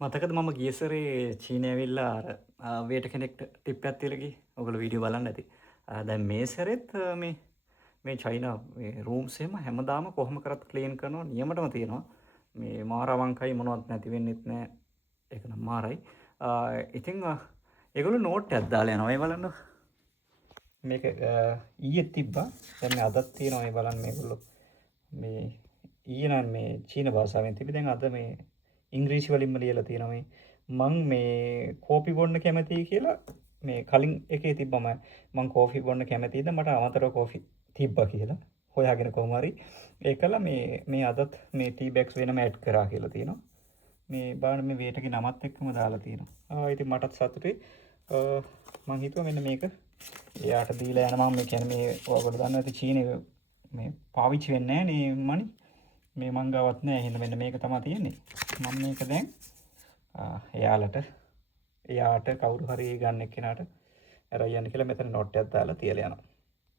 මතකද මම ගිය සැරේ චීනය ඇවිල්ලා අර වේට කෙනෙක්ට ටිප් එකක් තියලා ගියේ. ඔයගොල්ලෝ වීඩියෝ බලන්න ඇති. දැන් මේ සැරෙත් මේ චයිනා මේ රූම්ස් එහෙම හැමදාම කොහොම කරත් ක්ලීන් කරනවා නියමටම තියෙනවා. මේ මාර අවංකයි මොනවත් නැති වෙන්නෙත් නෑ. ඒක නම් මාරයි. ඉතින් ඒගොල්ලෝ නෝට් එකක් දාලා යනවා. ඒ බලන්න. මේක ඊයේ තිබ්බා. දැන් මේ අදත් තියෙනවා. මේ බලන්න මේගොල්ලෝ මේ ඊයේ නම් මේ චීන භාෂාවෙන් තිබි දැන් අද මේ ඉංග්‍රීසි වලින්ම ලියලා තියෙනවා මේ මං මේ කෝපි බොන්න කැමතියි කියලා මේ කලින් එකේ තිබ්බම මං කෝෆි බොන්න කැමතියිද මට අමතරව කෝෆි තිබ්බා කියලා හොයාගෙන කොහොම හරි ඒකලා මේ අදත් මේ ටී බෑග්ස් වෙනම ඇඩ් කරා කියලා තියෙනවා මේ බලන්න මේ වේටගේ නමත් එක්කම දාලා තියෙනවා ඉතින් මටත් සතුටුයි මං හිතුවා මෙන්න මේක එයාට දීලා යනවා මේ කියන්නේ මේ ඔයගොල්ලෝ දන්නවා ඇති චීනේ මේ පාවිච්චි වෙන්නේ නැහැ නේ මනි මේ මං ගාවත් නෑ එහෙනම් මෙන්න මේක තමයි තියෙන්නේ මම මේක දැන් එයාට කවුරු හරි ගන්න එක්කෙනාට අරයි යන්න කියලා මෙතන නෝට් එකක් දාලා තියලා යනවා